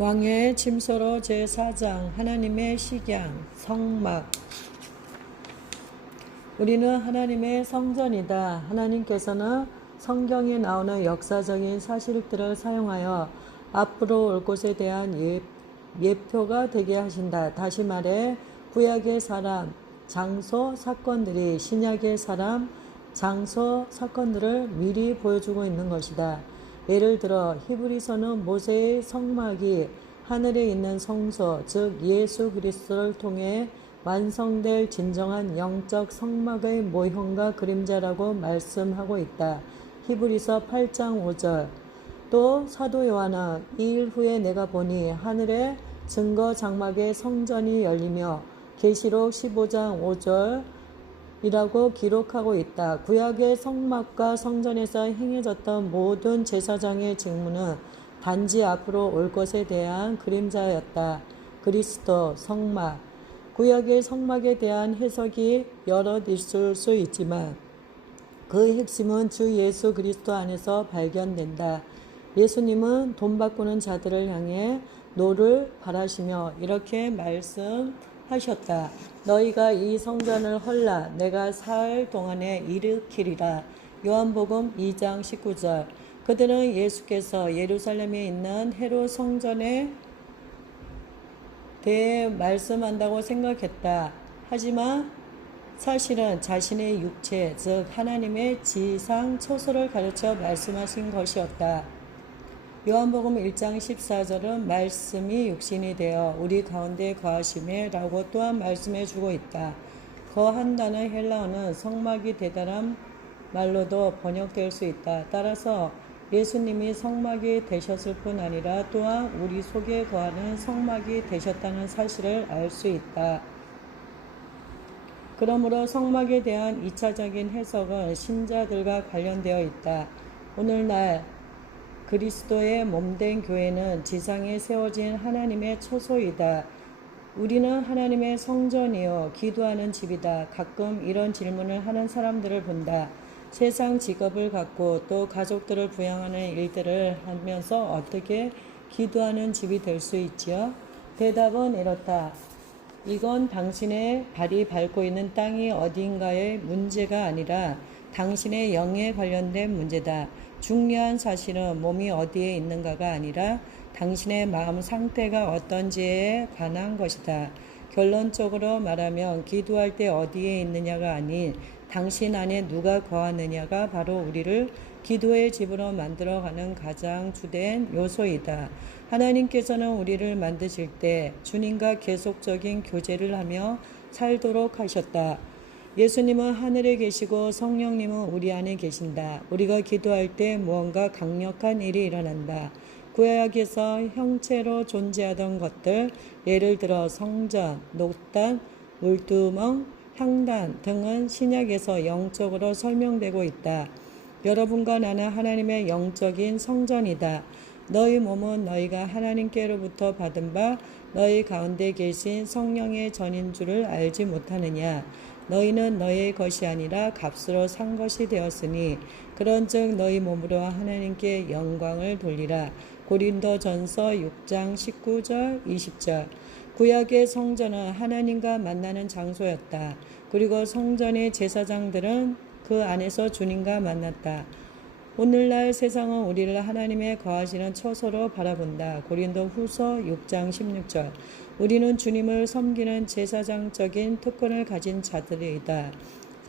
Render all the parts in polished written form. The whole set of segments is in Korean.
왕의 침소로 제4장 하나님의 식양 성막. 우리는 하나님의 성전이다. 하나님께서는 성경에 나오는 역사적인 사실들을 사용하여 앞으로 올 것에 대한 예표가 되게 하신다. 다시 말해 구약의 사람, 장소, 사건들이 신약의 사람, 장소, 사건들을 미리 보여주고 있는 것이다. 예를 들어 히브리서는 모세의 성막이 하늘에 있는 성소, 즉 예수 그리스도를 통해 완성될 진정한 영적 성막의 모형과 그림자라고 말씀하고 있다. 히브리서 8장 5절. 또 사도 요한은 이 일 후에 내가 보니 하늘의 증거 장막의 성전이 열리며 계시록 15장 5절 이라고 기록하고 있다. 구약의 성막과 성전에서 행해졌던 모든 제사장의 직무는 단지 앞으로 올 것에 대한 그림자였다. 그리스도, 성막. 구약의 성막에 대한 해석이 여럿 있을 수 있지만 그 핵심은 주 예수 그리스도 안에서 발견된다. 예수님은 돈 바꾸는 자들을 향해 노를 바라시며 이렇게 말씀하셨다. 너희가 이 성전을 헐라 내가 사흘 동안에 일으키리라. 요한복음 2장 19절. 그들은 예수께서 예루살렘에 있는 헤롯 성전에 대해 말씀한다고 생각했다. 하지만 사실은 자신의 육체, 즉 하나님의 지상 초소를 가르쳐 말씀하신 것이었다. 요한복음 1장 14절은 말씀이 육신이 되어 우리 가운데 거하시매 라고 또한 말씀해 주고 있다. 거한다는 헬라어는 성막이 되다란 말로도 번역될 수 있다. 따라서 예수님이 성막이 되셨을 뿐 아니라 또한 우리 속에 거하는 성막이 되셨다는 사실을 알 수 있다. 그러므로 성막에 대한 2차적인 해석은 신자들과 관련되어 있다. 오늘날 그리스도의 몸된 교회는 지상에 세워진 하나님의 초소이다. 우리는 하나님의 성전이요 기도하는 집이다. 가끔 이런 질문을 하는 사람들을 본다. 세상 직업을 갖고 또 가족들을 부양하는 일들을 하면서 어떻게 기도하는 집이 될 수 있지요? 대답은 이렇다. 이건 당신의 발이 밟고 있는 땅이 어딘가의 문제가 아니라 당신의 영에 관련된 문제다. 중요한 사실은 몸이 어디에 있는가가 아니라 당신의 마음 상태가 어떤지에 관한 것이다. 결론적으로 말하면 기도할 때 어디에 있느냐가 아닌 당신 안에 누가 거하느냐가 바로 우리를 기도의 집으로 만들어가는 가장 주된 요소이다. 하나님께서는 우리를 만드실 때 주님과 계속적인 교제를 하며 살도록 하셨다. 예수님은 하늘에 계시고 성령님은 우리 안에 계신다. 우리가 기도할 때 무언가 강력한 일이 일어난다. 구약에서 형체로 존재하던 것들, 예를 들어 성전, 녹단, 물두멍, 향단 등은 신약에서 영적으로 설명되고 있다. 여러분과 나는 하나님의 영적인 성전이다. 너희 몸은 너희가 하나님께로부터 받은 바 너희 가운데 계신 성령의 전인 줄을 알지 못하느냐. 너희는 너희의 것이 아니라 값으로 산 것이 되었으니 그런즉 너희 몸으로 하나님께 영광을 돌리라. 고린도전서 6장 19절 20절. 구약의 성전은 하나님과 만나는 장소였다. 그리고 성전의 제사장들은 그 안에서 주님과 만났다. 오늘날 세상은 우리를 하나님의 거하시는 처소로 바라본다. 고린도후서 6장 16절. 우리는 주님을 섬기는 제사장적인 특권을 가진 자들이다.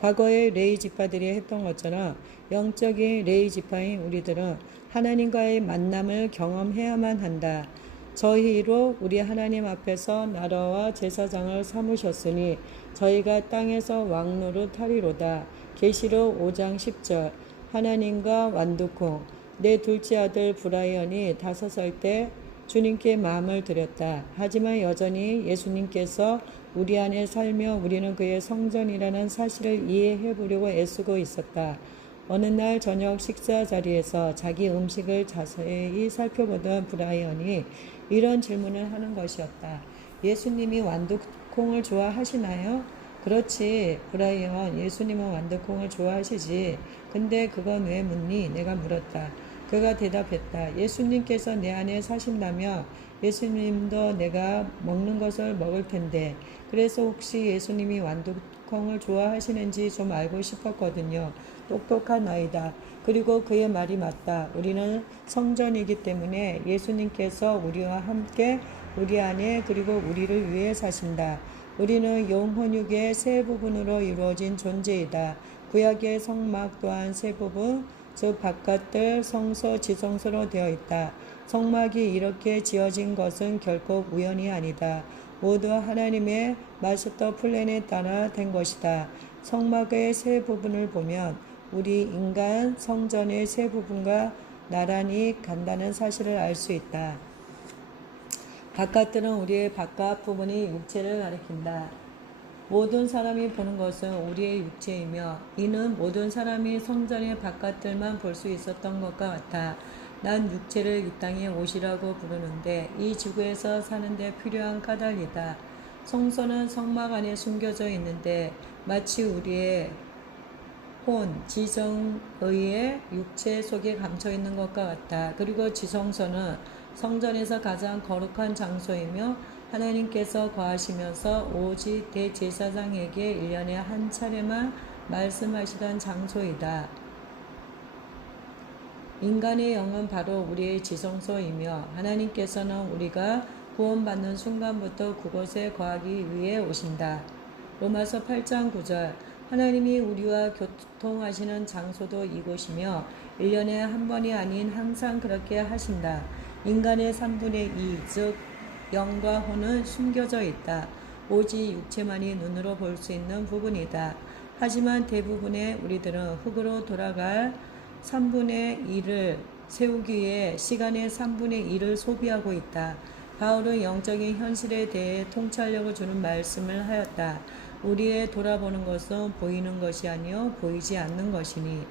과거의 레위 지파들이 했던 것처럼 영적인 레위 지파인 우리들은 하나님과의 만남을 경험해야만 한다. 저희로 우리 하나님 앞에서 나라와 제사장을 삼으셨으니 저희가 땅에서 왕노릇 하리로다. 계시록 5장 10절. 하나님과 완두콩. 내 둘째 아들 브라이언이 5살 때 주님께 마음을 드렸다. 하지만 여전히 예수님께서 우리 안에 살며 우리는 그의 성전이라는 사실을 이해해 보려고 애쓰고 있었다. 어느 날 저녁 식사 자리에서 자기 음식을 자세히 살펴보던 브라이언이 이런 질문을 하는 것이었다. 예수님이 완두콩을 좋아하시나요? 그렇지, 브라이언. 예수님은 완두콩을 좋아하시지. 근데 그건 왜 묻니? 내가 물었다. 그가 대답했다. 예수님께서 내 안에 사신다며 예수님도 내가 먹는 것을 먹을 텐데 그래서 혹시 예수님이 완두콩을 좋아하시는지 좀 알고 싶었거든요. 똑똑한 아이다. 그리고 그의 말이 맞다. 우리는 성전이기 때문에 예수님께서 우리와 함께 우리 안에 그리고 우리를 위해 사신다. 우리는 영혼육의 세 부분으로 이루어진 존재이다. 구약의 성막 또한 세 부분, 즉 바깥들 성소 지성소로 되어 있다. 성막이 이렇게 지어진 것은 결코 우연이 아니다. 모두 하나님의 마스터 플랜에 따라 된 것이다. 성막의 세 부분을 보면 우리 인간 성전의 세 부분과 나란히 간다는 사실을 알 수 있다. 바깥들은 우리의 바깥 부분이 육체를 가리킨다. 모든 사람이 보는 것은 우리의 육체이며 이는 모든 사람이 성전의 바깥들만 볼 수 있었던 것과 같아. 난 육체를 이 땅의 옷이라고 부르는데 이 지구에서 사는데 필요한 까닭이다. 성소는 성막 안에 숨겨져 있는데 마치 우리의 혼, 지성의 육체 속에 감춰 있는 것과 같다. 그리고 지성소는 성전에서 가장 거룩한 장소이며 하나님께서 거하시면서 오직 대제사장에게 1년에 한 차례만 말씀하시던 장소이다. 인간의 영은 바로 우리의 지성소이며 하나님께서는 우리가 구원받는 순간부터 그곳에 거하기 위해 오신다. 로마서 8장 9절 하나님이 우리와 교통하시는 장소도 이곳이며 1년에 한 번이 아닌 항상 그렇게 하신다. 인간의 3분의 2, 즉 영과 혼은 숨겨져 있다. 오직 육체만이 눈으로 볼 수 있는 부분이다. 하지만 대부분의 우리들은 흙으로 돌아갈 3분의 1을 세우기 위해 시간의 3분의 1을 소비하고 있다. 바울은 영적인 현실에 대해 통찰력을 주는 말씀을 하였다. 우리의 돌아보는 것은 보이는 것이 아니요 보이지 않는 것이니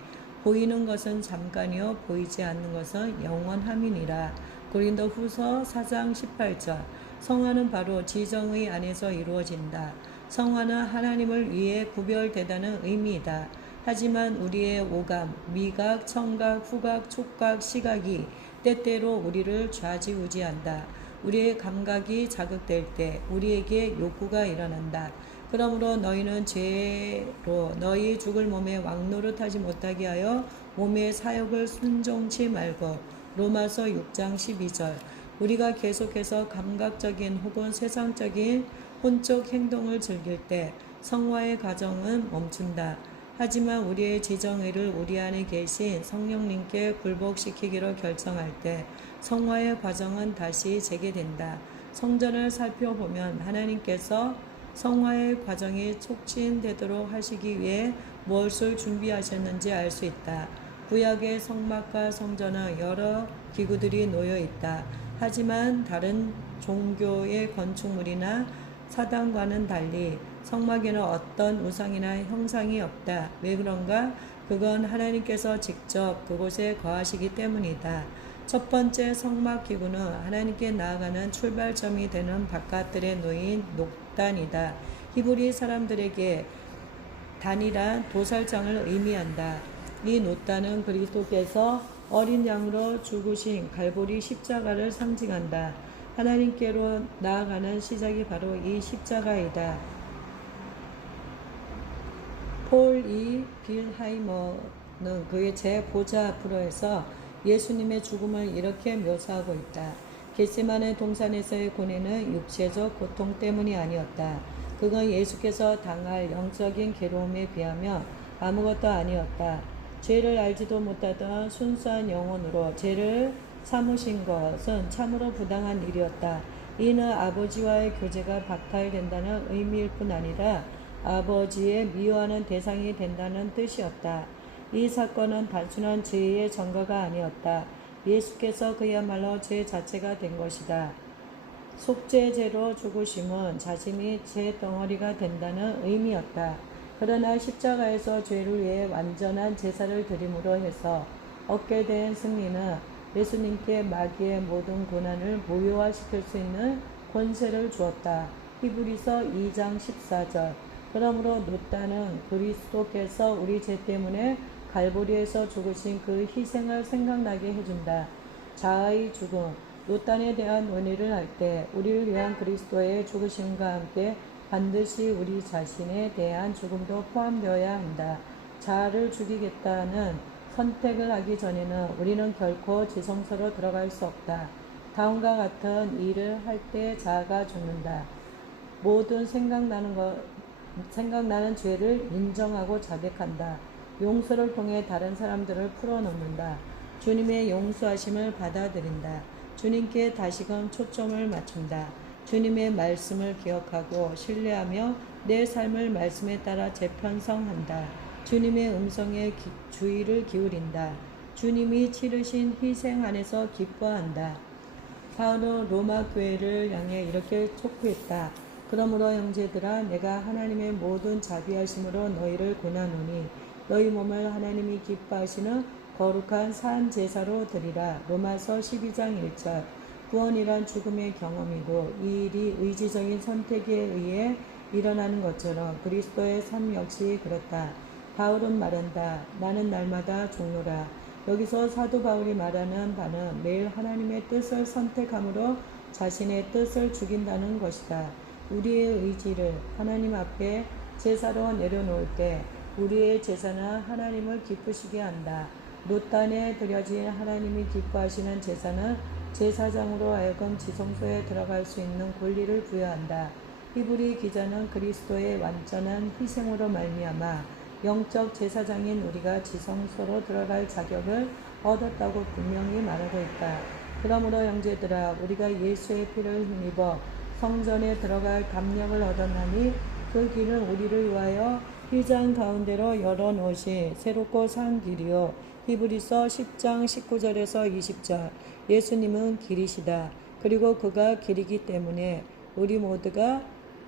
보이는 것은 잠깐이요 보이지 않는 것은 영원함이니라. 고린도후서 4장 18절 성화는 바로 지정의 안에서 이루어진다. 성화는 하나님을 위해 구별되다는 의미이다. 하지만 우리의 오감, 미각, 청각, 후각, 촉각, 시각이 때때로 우리를 좌지우지한다. 우리의 감각이 자극될 때 우리에게 욕구가 일어난다. 그러므로 너희는 죄로 너희 죽을 몸에 왕노릇하지 못하게 하여 몸의 사욕을 순종치 말고. 로마서 6장 12절 우리가 계속해서 감각적인 혹은 세상적인 혼적 행동을 즐길 때 성화의 과정은 멈춘다. 하지만 우리의 지정의를 우리 안에 계신 성령님께 굴복시키기로 결정할 때 성화의 과정은 다시 재개된다. 성전을 살펴보면 하나님께서 성화의 과정이 촉진되도록 하시기 위해 무엇을 준비하셨는지 알 수 있다. 구약의 성막과 성전은 여러 기구들이 놓여 있다. 하지만 다른 종교의 건축물이나 사당과는 달리 성막에는 어떤 우상이나 형상이 없다. 왜 그런가? 그건 하나님께서 직접 그곳에 거하시기 때문이다. 첫 번째 성막 기구는 하나님께 나아가는 출발점이 되는 바깥들에 놓인 녹단이다. 히브리 사람들에게 단이란 도살장을 의미한다. 이 녹단은 그리스도께서 어린 양으로 죽으신 갈보리 십자가를 상징한다. 하나님께로 나아가는 시작이 바로 이 십자가이다. 폴 이 빌하이머는 그의 제5자 앞으로에서 예수님의 죽음을 이렇게 묘사하고 있다. 겟세마네 동산에서의 고뇌는 육체적 고통 때문이 아니었다. 그건 예수께서 당할 영적인 괴로움에 비하면 아무것도 아니었다. 죄를 알지도 못하던 순수한 영혼으로 죄를 참으신 것은 참으로 부당한 일이었다. 이는 아버지와의 교제가 박탈된다는 의미일 뿐 아니라 아버지의 미워하는 대상이 된다는 뜻이었다. 이 사건은 단순한 죄의 전가가 아니었다. 예수께서 그야말로 죄 자체가 된 것이다. 속죄제로 죽으심은 자신이 죄 덩어리가 된다는 의미였다. 그러나 십자가에서 죄를 위해 완전한 제사를 드림으로 해서 얻게 된 승리는 예수님께 마귀의 모든 고난을 무효화시킬 수 있는 권세를 주었다. 히브리서 2장 14절 그러므로 놋다는 그리스도께서 우리 죄 때문에 갈보리에서 죽으신 그 희생을 생각나게 해준다. 자아의 죽음, 노단에 대한 논의를 할 때 우리를 위한 그리스도의 죽으심과 함께 반드시 우리 자신에 대한 죽음도 포함되어야 한다. 자아를 죽이겠다는 선택을 하기 전에는 우리는 결코 지성소로 들어갈 수 없다. 다음과 같은 일을 할 때 자아가 죽는다. 모든 생각나는 죄를 인정하고 자백한다. 용서를 통해 다른 사람들을 풀어놓는다. 주님의 용서하심을 받아들인다. 주님께 다시금 초점을 맞춘다. 주님의 말씀을 기억하고 신뢰하며 내 삶을 말씀에 따라 재편성한다. 주님의 음성에 주의를 기울인다. 주님이 치르신 희생 안에서 기뻐한다. 바울은 로마 교회를 향해 이렇게 촉구했다. 그러므로 형제들아, 내가 하나님의 모든 자비하심으로 너희를 권하노니 너희 몸을 하나님이 기뻐하시는 거룩한 산 제사로 드리라. 로마서 12장 1절. 구원이란 죽음의 경험이고 이 일이 의지적인 선택에 의해 일어나는 것처럼 그리스도의 삶 역시 그렇다. 바울은 말한다. 나는 날마다 죽노라. 여기서 사도 바울이 말하는 바는 매일 하나님의 뜻을 선택함으로 자신의 뜻을 죽인다는 것이다. 우리의 의지를 하나님 앞에 제사로 내려놓을 때 우리의 제사는 하나님을 기쁘시게 한다. 노단에 드려진 하나님이 기뻐하시는 제사는 제사장으로 하여금 지성소에 들어갈 수 있는 권리를 부여한다. 히브리 기자는 그리스도의 완전한 희생으로 말미암아 영적 제사장인 우리가 지성소로 들어갈 자격을 얻었다고 분명히 말하고 있다. 그러므로 형제들아, 우리가 예수의 피를 힘입어 성전에 들어갈 담력을 얻었나니 그 길은 우리를 위하여 휘장 가운데로 열어놓으신 새롭고 산 길이요. 히브리서 10장 19절에서 20절. 예수님은 길이시다. 그리고 그가 길이기 때문에 우리 모두가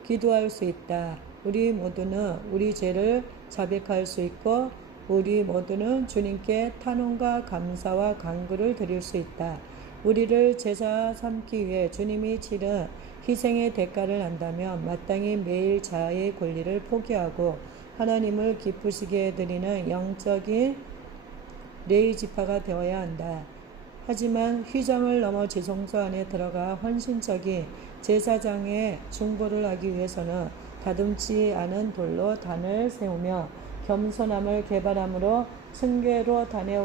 기도할 수 있다. 우리 모두는 우리 죄를 자백할 수 있고 우리 모두는 주님께 탄원과 감사와 간구를 드릴 수 있다. 우리를 제사 삼기 위해 주님이 치른 희생의 대가를 안다면 마땅히 매일 자아의 권리를 포기하고 하나님을 기쁘시게 해드리는 영적인 레위 지파가 되어야 한다. 하지만 휘장을 넘어 지성소 안에 들어가 헌신적인 제사장의 중보를 하기 위해서는 다듬지 않은 돌로 단을 세우며 겸손함을 개발함으로 층계로 단에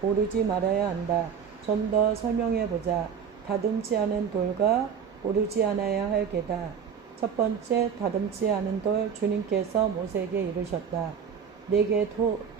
오르지 말아야 한다. 좀 더 설명해 보자. 다듬지 않은 돌과 오르지 않아야 할 계다. 첫 번째, 다듬지 않은 돌. 주님께서 모세에게 이르셨다. 내게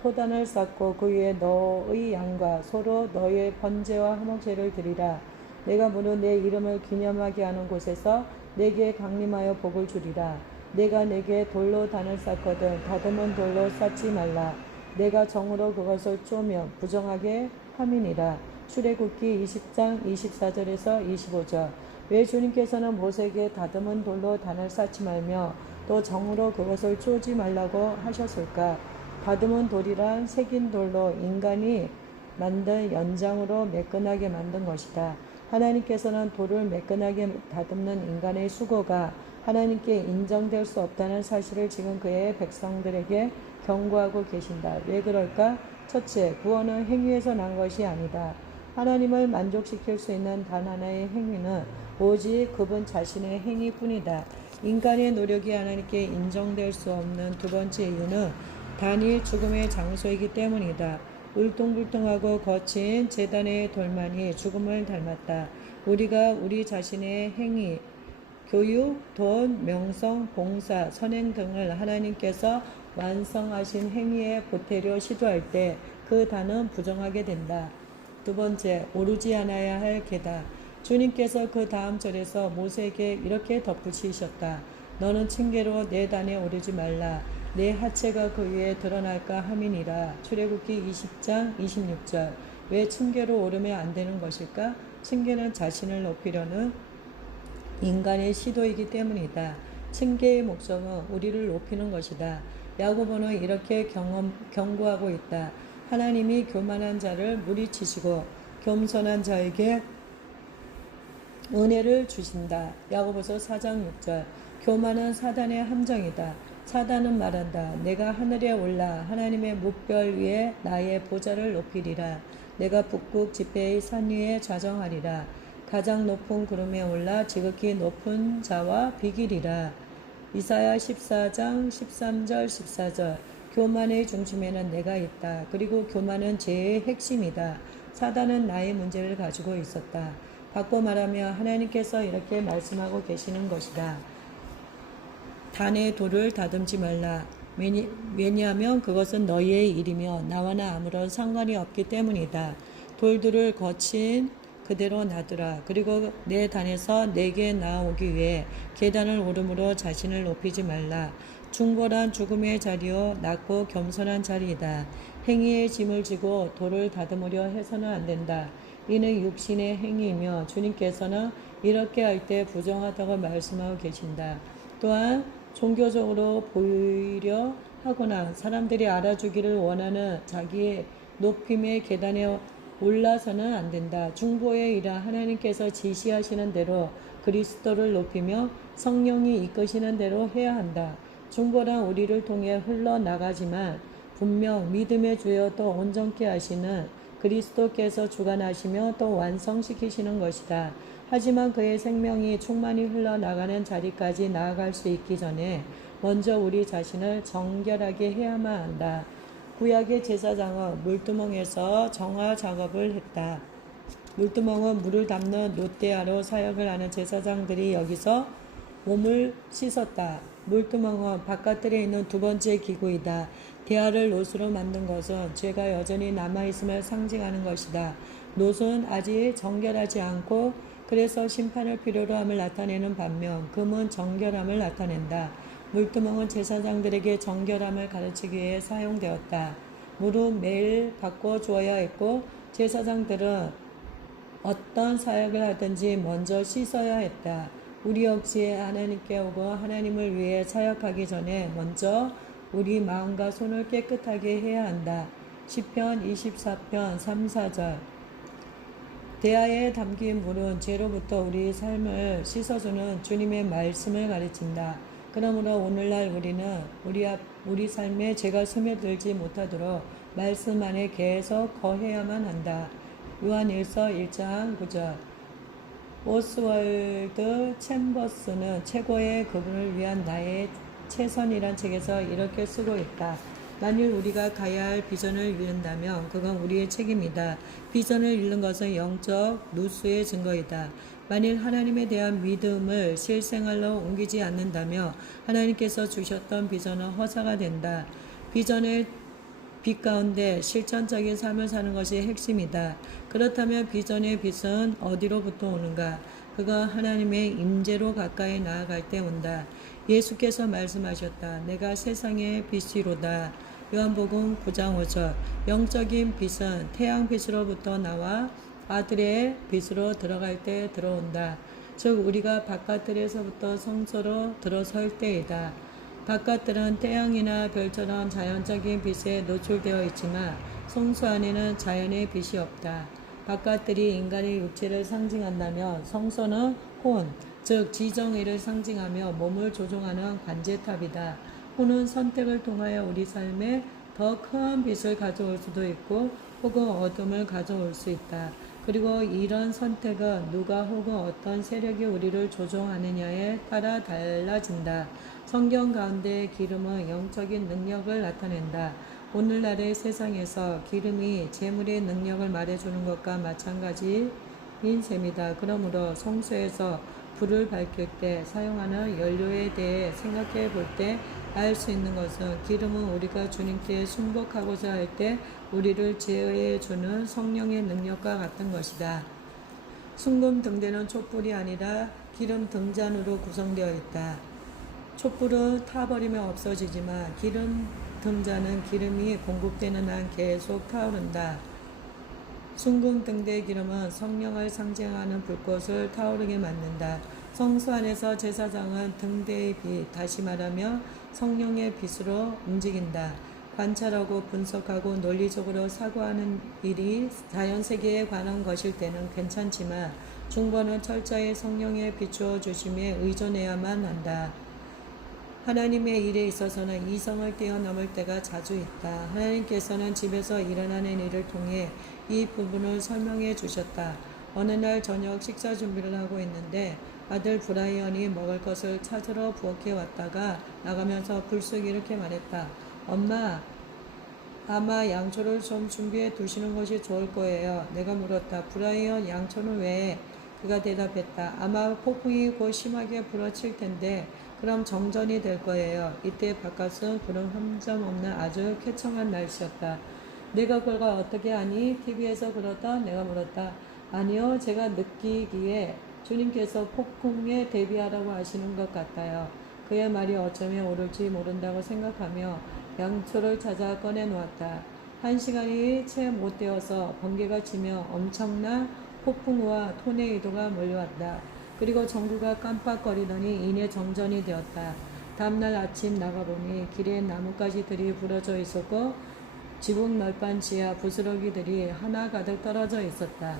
토단을 쌓고 그 위에 너의 양과 소로 너의 번제와 화목제를 드리라. 내가 무릇 내 이름을 기념하게 하는 곳에서 내게 강림하여 복을 주리라. 내가 내게 돌로 단을 쌓거든 다듬은 돌로 쌓지 말라. 내가 정으로 그것을 쪼며 부정하게 함이니라. 출애굽기 20장 24절에서 25절. 왜 주님께서는 모세에게 다듬은 돌로 단을 쌓지 말며 또 정으로 그것을 쪼지 말라고 하셨을까? 다듬은 돌이란 새긴 돌로 인간이 만든 연장으로 매끈하게 만든 것이다. 하나님께서는 돌을 매끈하게 다듬는 인간의 수고가 하나님께 인정될 수 없다는 사실을 지금 그의 백성들에게 경고하고 계신다. 왜 그럴까? 첫째, 구원은 행위에서 난 것이 아니다. 하나님을 만족시킬 수 있는 단 하나의 행위는 오직 그분 자신의 행위뿐이다. 인간의 노력이 하나님께 인정될 수 없는 두 번째 이유는 단일 죽음의 장소이기 때문이다. 울퉁불퉁하고 거친 제단의 돌만이 죽음을 닮았다. 우리가 우리 자신의 행위, 교육, 돈, 명성, 봉사, 선행 등을 하나님께서 완성하신 행위에 보태려 시도할 때 그 단은 부정하게 된다. 두 번째, 오르지 않아야 할 계다. 주님께서 그 다음 절에서 모세에게 이렇게 덧붙이셨다. 너는 층계로 내 단에 오르지 말라. 내 하체가 그 위에 드러날까 함이니라. 출애굽기 20장 26절. 왜 층계로 오르면 안 되는 것일까? 층계는 자신을 높이려는 인간의 시도이기 때문이다. 층계의 목적은 우리를 높이는 것이다. 야고보는 이렇게 경고하고 있다. 하나님이 교만한 자를 무리치시고 겸손한 자에게 은혜를 주신다. 야고보서 4장 6절. 교만은 사단의 함정이다. 사단은 말한다. 내가 하늘에 올라 하나님의 뭇별 위에 나의 보좌를 높이리라. 내가 북극 지폐의 산 위에 좌정하리라. 가장 높은 구름에 올라 지극히 높은 자와 비기리라. 이사야 14장 13절 14절. 교만의 중심에는 내가 있다. 그리고 교만은 죄의 핵심이다. 사단은 나의 문제를 가지고 있었다. 바꿔 말하며 하나님께서 이렇게 말씀하고 계시는 것이다. 단의 돌을 다듬지 말라. 왜냐하면 그것은 너희의 일이며 나와는 아무런 상관이 없기 때문이다. 돌들을 거친 그대로 놔두라. 그리고 내 단에서 내게 나아오기 위해 계단을 오름으로 자신을 높이지 말라. 중보란 죽음의 자리요 낮고 겸손한 자리이다. 행위의 짐을 지고 돌을 다듬으려 해서는 안 된다. 이는 육신의 행위이며 주님께서는 이렇게 할 때 부정하다고 말씀하고 계신다. 또한 종교적으로 보이려 하거나 사람들이 알아주기를 원하는 자기의 높임의 계단에 올라서는 안 된다. 중보의 일은 하나님께서 지시하시는 대로 그리스도를 높이며 성령이 이끄시는 대로 해야 한다. 중보란 우리를 통해 흘러나가지만 분명 믿음의 주여 또 온전케 하시는 그리스도께서 주관하시며 또 완성시키시는 것이다. 하지만 그의 생명이 충만히 흘러나가는 자리까지 나아갈 수 있기 전에 먼저 우리 자신을 정결하게 해야만 한다. 구약의 제사장은 물두멍에서 정화 작업을 했다. 물두멍은 물을 담는 롯대야로 사역을 하는 제사장들이 여기서 몸을 씻었다. 물두멍은 바깥들에 있는 두 번째 기구이다. 대야를 놋으로 만든 것은 죄가 여전히 남아있음을 상징하는 것이다. 놋은 아직 정결하지 않고 그래서 심판을 필요로 함을 나타내는 반면 금은 정결함을 나타낸다. 물두멍은 제사장들에게 정결함을 가르치기 위해 사용되었다. 물은 매일 바꿔 주어야 했고 제사장들은 어떤 사역을 하든지 먼저 씻어야 했다. 우리 역시 하나님께 오고 하나님을 위해 사역하기 전에 먼저 우리 마음과 손을 깨끗하게 해야 한다. 시편 24편 3, 4절. 대야에 담긴 물은 죄로부터 우리 삶을 씻어주는 주님의 말씀을 가르친다. 그러므로 오늘날 우리는 우리 삶에 죄가 스며들지 못하도록 말씀 안에 계속 거해야만 한다. 요한일서 1장 9절. 오스월드 챔버스는 최고의 그분을 위한 나의 최선이란 책에서 이렇게 쓰고 있다. 만일 우리가 가야 할 비전을 잃는다면 그건 우리의 책임이다. 비전을 잃는 것은 영적 누수의 증거이다. 만일 하나님에 대한 믿음을 실생활로 옮기지 않는다면 하나님께서 주셨던 비전은 허사가 된다. 비전의 빛 가운데 실천적인 삶을 사는 것이 핵심이다. 그렇다면 비전의 빛은 어디로부터 오는가? 그건 하나님의 임재로 가까이 나아갈 때 온다. 예수께서 말씀하셨다. 내가 세상의 빛이로다. 요한복음 9장 5절. 영적인 빛은 태양빛으로부터 나와 아들의 빛으로 들어갈 때 들어온다. 즉 우리가 바깥들에서부터 성소로 들어설 때이다. 바깥들은 태양이나 별처럼 자연적인 빛에 노출되어 있지만 성소 안에는 자연의 빛이 없다. 바깥들이 인간의 육체를 상징한다면 성소는 혼, 즉 지정의를 상징하며 몸을 조종하는 관제탑이다. 혼은 선택을 통하여 우리 삶에 더 큰 빛을 가져올 수도 있고 혹은 어둠을 가져올 수 있다. 그리고 이런 선택은 누가 혹은 어떤 세력이 우리를 조종하느냐에 따라 달라진다. 성경 가운데 기름은 영적인 능력을 나타낸다. 오늘날의 세상에서 기름이 재물의 능력을 말해주는 것과 마찬가지인 셈이다. 그러므로 성소에서 불을 밝힐 때 사용하는 연료에 대해 생각해 볼 때 알 수 있는 것은 기름은 우리가 주님께 순복하고자 할 때 우리를 제어해 주는 성령의 능력과 같은 것이다. 순금 등대는 촛불이 아니라 기름 등잔으로 구성되어 있다. 촛불은 타버리면 없어지지만 기름 등잔은 기름이 공급되는 한 계속 타오른다. 순금 등대의 기름은 성령을 상징하는 불꽃을 타오르게 만든다. 성소 안에서 제사장은 등대의 빛, 다시 말하면 성령의 빛으로 움직인다. 관찰하고 분석하고 논리적으로 사고하는 일이 자연세계에 관한 것일 때는 괜찮지만 중보는 철저히 성령의 비추어 주심에 의존해야만 한다. 하나님의 일에 있어서는 이성을 뛰어넘을 때가 자주 있다. 하나님께서는 집에서 일어나는 일을 통해 이 부분을 설명해 주셨다. 어느 날 저녁 식사 준비를 하고 있는데 아들 브라이언이 먹을 것을 찾으러 부엌에 왔다가 나가면서 불쑥 이렇게 말했다. 엄마, 아마 양초를 좀 준비해 두시는 것이 좋을 거예요. 내가 물었다. 브라이언, 양초는 왜? 그가 대답했다. 아마 폭풍이 곧 심하게 불어칠 텐데 그럼 정전이 될 거예요. 이때 바깥은 구름 한 점 없는 아주 쾌청한 날씨였다. 내가 그걸 어떻게 아니? TV에서 그러다? 내가 물었다. 아니요, 제가 느끼기에 주님께서 폭풍에 대비하라고 하시는 것 같아요. 그의 말이 어쩌면 옳을지 모른다고 생각하며 양초를 찾아 꺼내 놓았다. 1시간이 채 못 되어서 번개가 치며 엄청난 폭풍우와 토네이도가 몰려왔다. 그리고 전구가 깜빡거리더니 이내 정전이 되었다. 다음날 아침 나가보니 길에 나뭇가지들이 부러져 있었고 지붕 널빤 지하 부스러기들이 하나 가득 떨어져 있었다.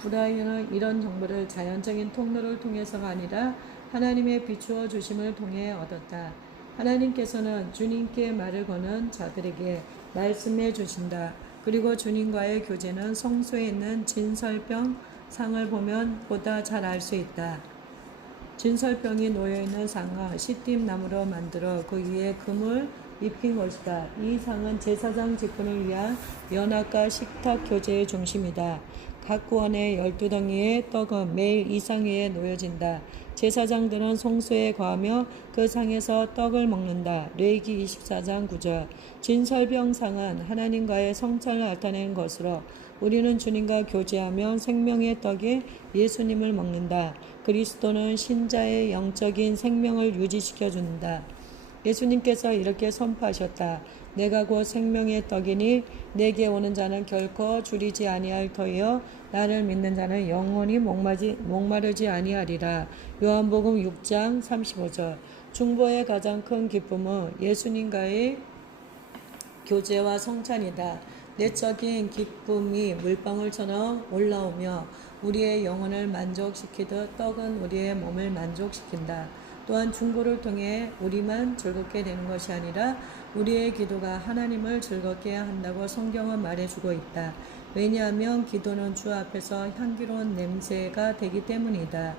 브라이언은 이런 정보를 자연적인 통로를 통해서가 아니라 하나님의 비추어 주심을 통해 얻었다. 하나님께서는 주님께 말을 거는 자들에게 말씀해 주신다. 그리고 주님과의 교제는 성소에 있는 진설병 상을 보면 보다 잘 알 수 있다. 진설병이 놓여있는 상은 시띠나무로 만들어 그 위에 금을 입힌 것이다. 이 상은 제사장 직분을 위한 연합과 식탁 교제의 중심이다. 각 구원의 12덩이의 떡은 매일 이 상 위에 놓여진다. 제사장들은 성소에 거하며 그 상에서 떡을 먹는다. 레위기 24장 9절. 진설병상은 하나님과의 성찰을 나타내는 것으로 우리는 주님과 교제하며 생명의 떡에 예수님을 먹는다. 그리스도는 신자의 영적인 생명을 유지시켜 준다. 예수님께서 이렇게 선포하셨다. 내가 곧 생명의 떡이니 내게 오는 자는 결코 줄이지 아니할 터이요 나를 믿는 자는 영원히 목마르지 아니하리라. 요한복음 6장 35절. 중보의 가장 큰 기쁨은 예수님과의 교제와 성찬이다. 내적인 기쁨이 물방울처럼 올라오며 우리의 영혼을 만족시키듯 떡은 우리의 몸을 만족시킨다. 또한 중보를 통해 우리만 즐겁게 되는 것이 아니라 우리의 기도가 하나님을 즐겁게 한다고 성경은 말해주고 있다. 왜냐하면 기도는 주 앞에서 향기로운 냄새가 되기 때문이다.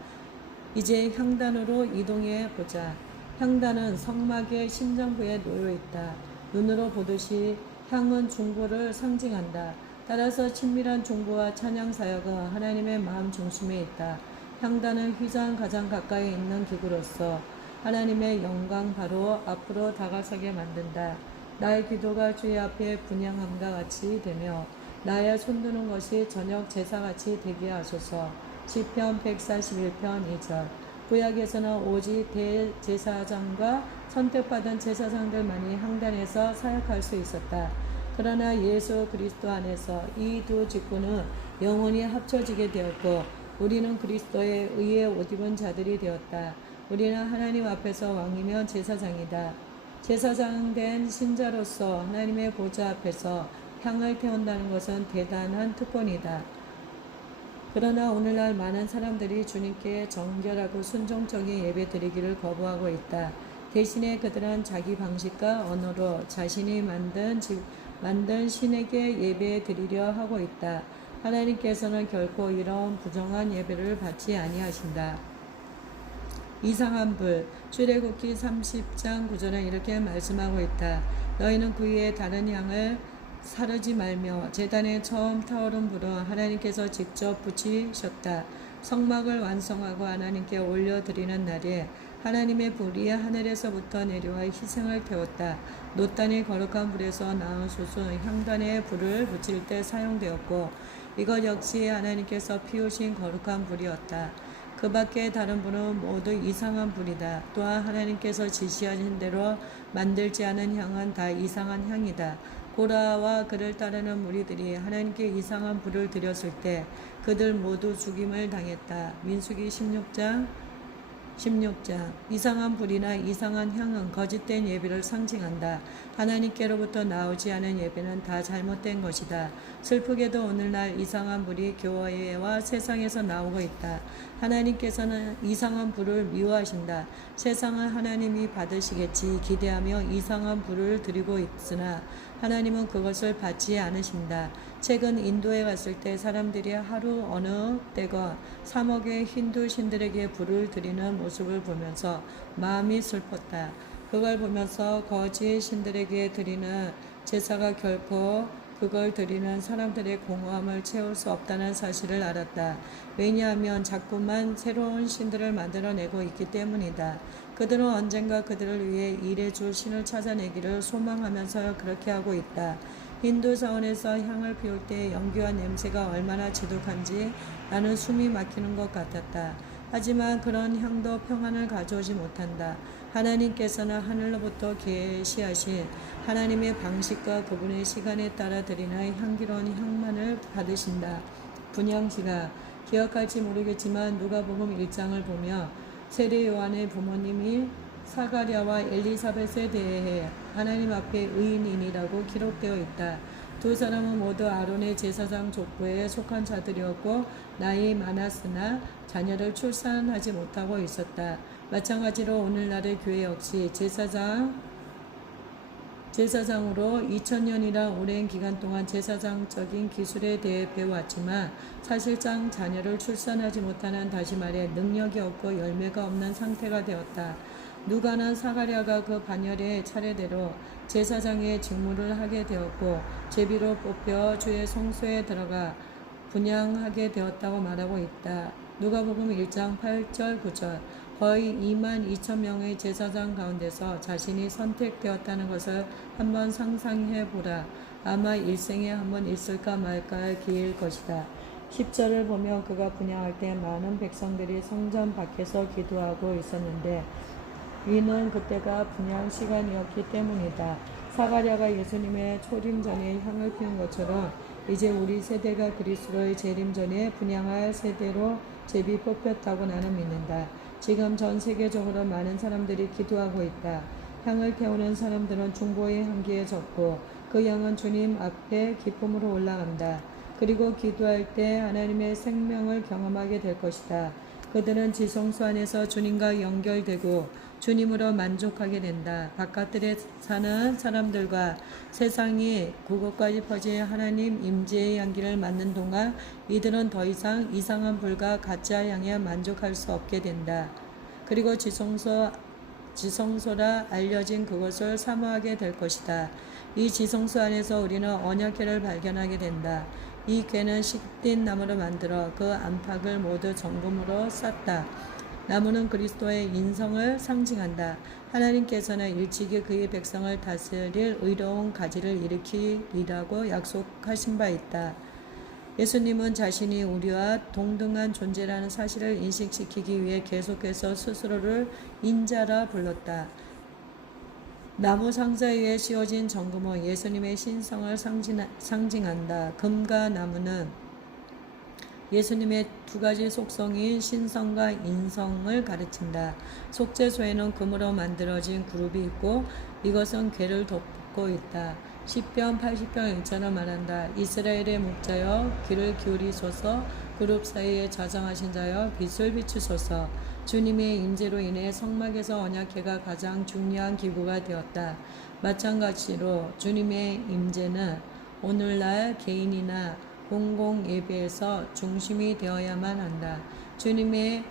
이제 향단으로 이동해 보자. 향단은 성막의 심장부에 놓여 있다. 눈으로 보듯이 향은 중보를 상징한다. 따라서 친밀한 중보와 찬양 사역은 하나님의 마음 중심에 있다. 향단은 휘장 가장 가까이 있는 기구로서 하나님의 영광 바로 앞으로 다가서게 만든다. 나의 기도가 주의 앞에 분향함과 같이 되며 나의 손드는 것이 저녁 제사같이 되게 하소서. 시편 141편 2절. 구약에서는 오직 대제사장과 선택받은 제사장들만이 향단에서 사역할 수 있었다. 그러나 예수 그리스도 안에서 이 두 직분은 영원히 합쳐지게 되었고 우리는 그리스도의 의에 옷 입은 자들이 되었다. 우리는 하나님 앞에서 왕이며 제사장이다. 제사장 된 신자로서 하나님의 보좌 앞에서 향을 태운다는 것은 대단한 특권이다. 그러나 오늘날 많은 사람들이 주님께 정결하고 순종적인 예배 드리기를 거부하고 있다. 대신에 그들은 자기 방식과 언어로 자신이 만든 신에게 예배 드리려 하고 있다. 하나님께서는 결코 이런 부정한 예배를 받지 아니하신다. 이상한 불. 출애굽기 30장 9절은 이렇게 말씀하고 있다. 너희는 그 위에 다른 양을 사르지 말며 제단에 처음 타오른 불은 하나님께서 직접 붙이셨다. 성막을 완성하고 하나님께 올려드리는 날에 하나님의 불이 하늘에서부터 내려와 희생을 태웠다. 놋단이 거룩한 불에서 나온 숯은 향단에 불을 붙일 때 사용되었고 이것 역시 하나님께서 피우신 거룩한 불이었다. 그 밖에 다른 불은 모두 이상한 불이다. 또한 하나님께서 지시하신 대로 만들지 않은 향은 다 이상한 향이다. 고라와 그를 따르는 무리들이 하나님께 이상한 불을 드렸을 때 그들 모두 죽임을 당했다. 민수기 16장 16장 이상한 불이나 이상한 향은 거짓된 예배를 상징한다. 하나님께로부터 나오지 않은 예배는 다 잘못된 것이다. 슬프게도 오늘날 이상한 불이 교회와 세상에서 나오고 있다. 하나님께서는 이상한 불을 미워하신다. 세상은 하나님이 받으시겠지 기대하며 이상한 불을 드리고 있으나 하나님은 그것을 받지 않으신다. 최근 인도에 갔을 때 사람들이 하루 어느 때가 3억의 힌두 신들에게 불을 드리는 모습을 보면서 마음이 슬펐다. 그걸 보면서 거짓 신들에게 드리는 제사가 결코 그걸 드리는 사람들의 공허함을 채울 수 없다는 사실을 알았다. 왜냐하면 자꾸만 새로운 신들을 만들어내고 있기 때문이다. 그들은 언젠가 그들을 위해 일해줄 신을 찾아내기를 소망하면서 그렇게 하고 있다. 힌두 사원에서 향을 피울 때 연기와 냄새가 얼마나 지독한지 나는 숨이 막히는 것 같았다. 하지만 그런 향도 평안을 가져오지 못한다. 하나님께서는 하늘로부터 계시하신 하나님의 방식과 그분의 시간에 따라 드리는 향기로운 향만을 받으신다. 분향시가 기억할지 모르겠지만 누가복음 1장을 보며 세례 요한의 부모님이 사가랴와 엘리사벳에 대해 하나님 앞에 의인이라고 기록되어 있다. 두 사람은 모두 아론의 제사장 족보에 속한 자들이었고 나이 많았으나 자녀를 출산하지 못하고 있었다. 마찬가지로 오늘날의 교회 역시 제사장으로 2000년이라 오랜 기간 동안 제사장적인 기술에 대해 배워왔지만 사실상 자녀를 출산하지 못하는, 다시 말해 능력이 없고 열매가 없는 상태가 되었다. 누가는 사가랴가 그 반열의 차례대로 제사장의 직무를 하게 되었고 제비로 뽑혀 주의 성소에 들어가 분향하게 되었다고 말하고 있다. 누가복음 1장 8절 9절 거의 2만 2천 명의 제사장 가운데서 자신이 선택되었다는 것을 한번 상상해 보라. 아마 일생에 한번 있을까 말까 할 기회일 것이다. 10절을 보면 그가 분향할 때 많은 백성들이 성전 밖에서 기도하고 있었는데 이는 그때가 분향 시간이었기 때문이다. 사가랴가 예수님의 초림 전에 향을 피운 것처럼 이제 우리 세대가 그리스도의 재림 전에 분향할 세대로 제비 뽑혔다고 나는 믿는다. 지금 전 세계적으로 많은 사람들이 기도하고 있다. 향을 태우는 사람들은 중보의 향기에 젖고 그 향은 주님 앞에 기쁨으로 올라간다. 그리고 기도할 때 하나님의 생명을 경험하게 될 것이다. 그들은 지성소 안에서 주님과 연결되고 주님으로 만족하게 된다. 바깥들에 사는 사람들과 세상이 그곳까지 퍼진 하나님 임재의 향기를 맡는 동안 이들은 더 이상 이상한 불과 가짜 향에 만족할 수 없게 된다. 그리고 지성소라 알려진 그것을 사모하게 될 것이다. 이 지성소 안에서 우리는 언약궤를 발견하게 된다. 이 궤는 시딘 나무로 만들어 그 안팎을 모두 정금으로 쌌다. 나무는 그리스도의 인성을 상징한다. 하나님께서는 일찍이 그의 백성을 다스릴 의로운 가지를 일으키리라고 약속하신 바 있다. 예수님은 자신이 우리와 동등한 존재라는 사실을 인식시키기 위해 계속해서 스스로를 인자라 불렀다. 나무 상자 위에 씌워진 정금은 예수님의 신성을 상징한다. 금과 나무는 예수님의 두 가지 속성인 신성과 인성을 가르친다. 속죄소에는 금으로 만들어진 그룹이 있고 이것은 궤를 덮고 있다. 시편 80편 1절을 말한다. 이스라엘의 목자여 귀를 기울이소서, 그룹 사이에 자정하신 자여 빛을 비추소서. 주님의 임재로 인해 성막에서 언약궤가 가장 중요한 기구가 되었다. 마찬가지로 주님의 임재는 오늘날 개인이나 공공 예배에서 중심이 되어야만 한다. 주님의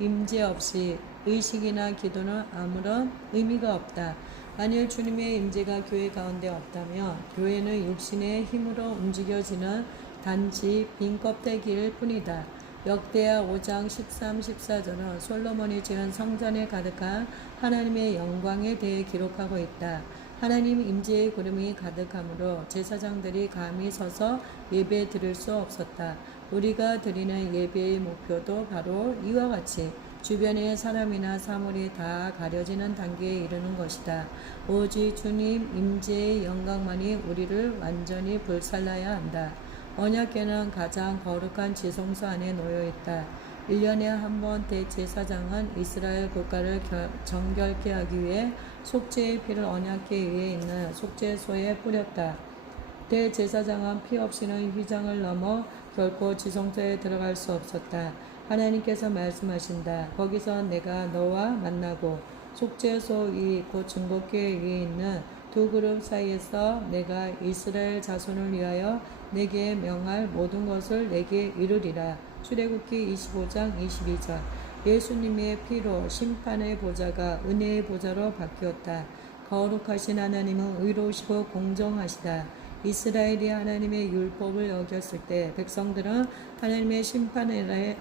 임재 없이 의식이나 기도는 아무런 의미가 없다. 만일 주님의 임재가 교회 가운데 없다면 교회는 육신의 힘으로 움직여지는 단지 빈 껍데기일 뿐이다. 역대하 5장 13, 14절은 솔로몬이 지은 성전에 가득한 하나님의 영광에 대해 기록하고 있다. 하나님 임재의 구름이 가득하므로 제사장들이 감히 서서 예배 드릴 수 없었다. 우리가 드리는 예배의 목표도 바로 이와 같이 주변의 사람이나 사물이 다 가려지는 단계에 이르는 것이다. 오직 주님 임재의 영광만이 우리를 완전히 불살라야 한다. 언약궤는 가장 거룩한 지성소 안에 놓여 있다. 1년에 한 번 대제사장은 이스라엘 국가를 정결케 하기 위해 속죄의 피를 언약궤 위에 있는 속죄소에 뿌렸다. 대제사장은 피 없이는 휘장을 넘어 결코 지성소에 들어갈 수 없었다. 하나님께서 말씀하신다. 거기서 내가 너와 만나고 속죄소 위 곧 증거궤 위에 있는 두 그룹 사이에서 내가 이스라엘 자손을 위하여 내게 명할 모든 것을 내게 이루리라. 출애굽기 25장 22절. 예수님의 피로 심판의 보좌가 은혜의 보좌로 바뀌었다. 거룩하신 하나님은 의로우시고 공정하시다. 이스라엘이 하나님의 율법을 어겼을 때 백성들은 하나님의 심판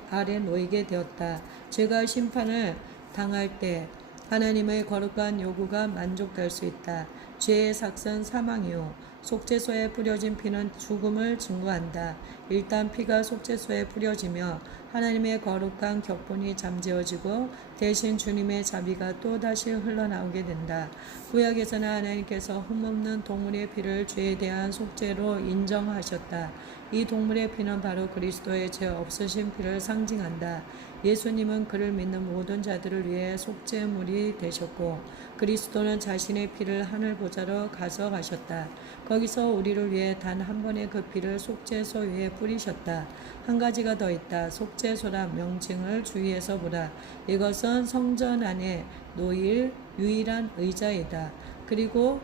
아래 놓이게 되었다. 죄가 심판을 당할 때 하나님의 거룩한 요구가 만족될 수 있다. 죄의 삭은 사망이요 속죄소에 뿌려진 피는 죽음을 증거한다. 일단 피가 속죄소에 뿌려지며 하나님의 거룩한 격분이 잠재워지고 대신 주님의 자비가 또다시 흘러나오게 된다. 구약에서는 하나님께서 흠없는 동물의 피를 죄에 대한 속죄로 인정하셨다. 이 동물의 피는 바로 그리스도의 죄 없으신 피를 상징한다. 예수님은 그를 믿는 모든 자들을 위해 속죄물이 되셨고 그리스도는 자신의 피를 하늘 보좌로 가져가셨다. 거기서 우리를 위해 단 한 번의 그 피를 속죄소 위에 뿌리셨다. 한 가지가 더 있다. 속죄소란 명칭을 주의해서 보라. 이것은 성전 안에 놓일 유일한 의자이다. 그리고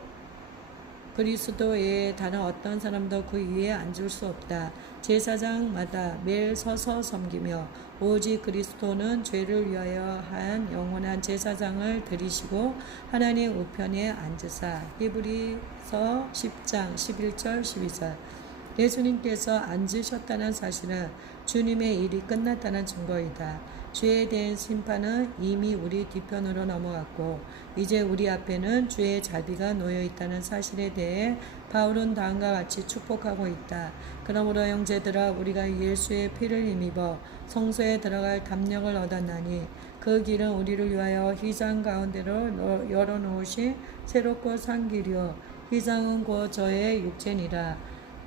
그리스도 외에 다른 어떤 사람도 그 위에 앉을 수 없다. 제사장마다 매일 서서 섬기며 오직 그리스도는 죄를 위하여 한 영원한 제사장을 드리시고 하나님 우편에 앉으사. 히브리서 10장 11절 12절. 예수님께서 앉으셨다는 사실은 주님의 일이 끝났다는 증거이다. 죄에 대한 심판은 이미 우리 뒤편으로 넘어갔고 이제 우리 앞에는 주의 자비가 놓여 있다는 사실에 대해 바울은 다음과 같이 축복하고 있다. 그러므로 형제들아 우리가 예수의 피를 힘입어 성소에 들어갈 담력을 얻었나니 그 길은 우리를 위하여 휘장 가운데로 열어놓으신 새롭고 산 길이요 휘장은 곧 저의 육체니라.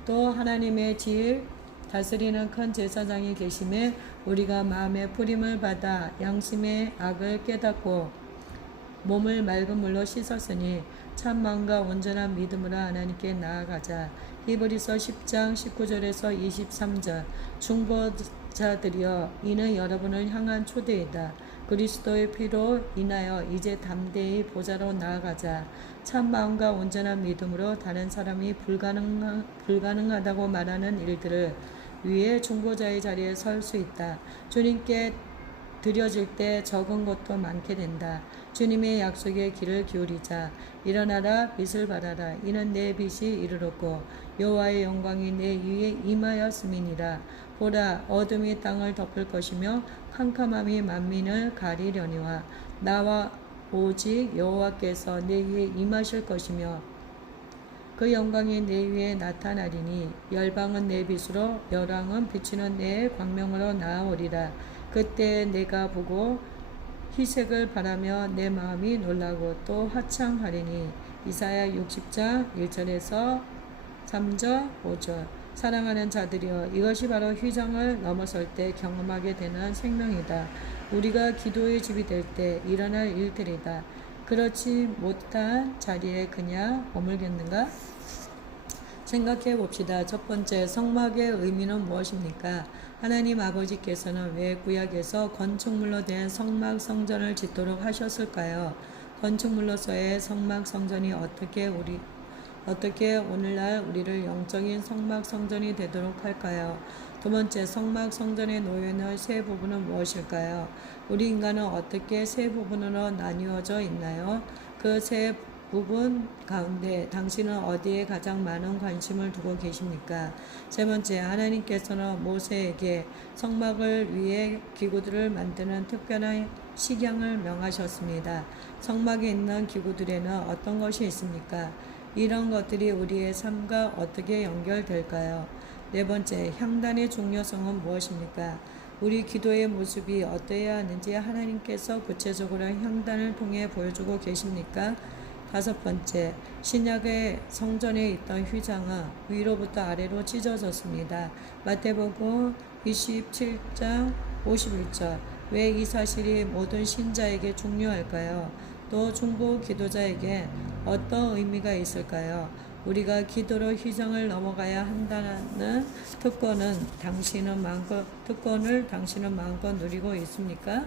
또 하나님의 질 다스리는 큰 제사장이 계심에 우리가 마음의 풀임을 받아 양심의 악을 깨닫고 몸을 맑은 물로 씻었으니 참 마음과 온전한 믿음으로 하나님께 나아가자. 히브리서 10장 19절에서 23절. 중보자들이여 이는 여러분을 향한 초대이다. 그리스도의 피로 인하여 이제 담대히 보좌로 나아가자. 참 마음과 온전한 믿음으로 다른 사람이 불가능하다고 말하는 일들을 위해 중보자의 자리에 설 수 있다. 주님께 드려질 때 적은 것도 많게 된다. 주님의 약속에 귀를 기울이자. 일어나라 빛을 발하라. 이는 내 빛이 이르렀고 여호와의 영광이 내 위에 임하였음이니라. 보라 어둠이 땅을 덮을 것이며 캄캄함이 만민을 가리려니와 나와 오직 여호와께서 내 위에 임하실 것이며 그 영광이 내 위에 나타나리니 열방은 내 빛으로 열왕은 비추는 내 광명으로 나아오리라. 그때 내가 보고 희색을 바라며 내 마음이 놀라고 또 화창하리니. 이사야 60장 1절에서 3절 5절. 사랑하는 자들이여 이것이 바로 휘장을 넘어설 때 경험하게 되는 생명이다. 우리가 기도의 집이 될 때 일어날 일들이다. 그렇지 못한 자리에 그냥 머물겠는가? 생각해 봅시다. 첫 번째, 성막의 의미는 무엇입니까? 하나님 아버지께서는 왜 구약에서 건축물로 된 성막 성전을 짓도록 하셨을까요? 건축물로서의 성막 성전이 어떻게 오늘날 우리를 영적인 성막 성전이 되도록 할까요? 두 번째, 성막 성전의 놓여있는 세 부분은 무엇일까요? 우리 인간은 어떻게 세 부분으로 나뉘어져 있나요? 그 세 부분 가운데 당신은 어디에 가장 많은 관심을 두고 계십니까? 세 번째, 하나님께서는 모세에게 성막을 위해 기구들을 만드는 특별한 식양을 명하셨습니다. 성막에 있는 기구들에는 어떤 것이 있습니까? 이런 것들이 우리의 삶과 어떻게 연결될까요? 네 번째, 향단의 중요성은 무엇입니까? 우리 기도의 모습이 어떠해야 하는지 하나님께서 구체적으로 향단을 통해 보여주고 계십니까? 다섯 번째, 신약의 성전에 있던 휘장은 위로부터 아래로 찢어졌습니다. 마태복음 27장 51절. 왜 이 사실이 모든 신자에게 중요할까요? 또 중보 기도자에게 어떤 의미가 있을까요? 우리가 기도로 희생을 넘어가야 한다는 특권을 당신은 마음껏 누리고 있습니까?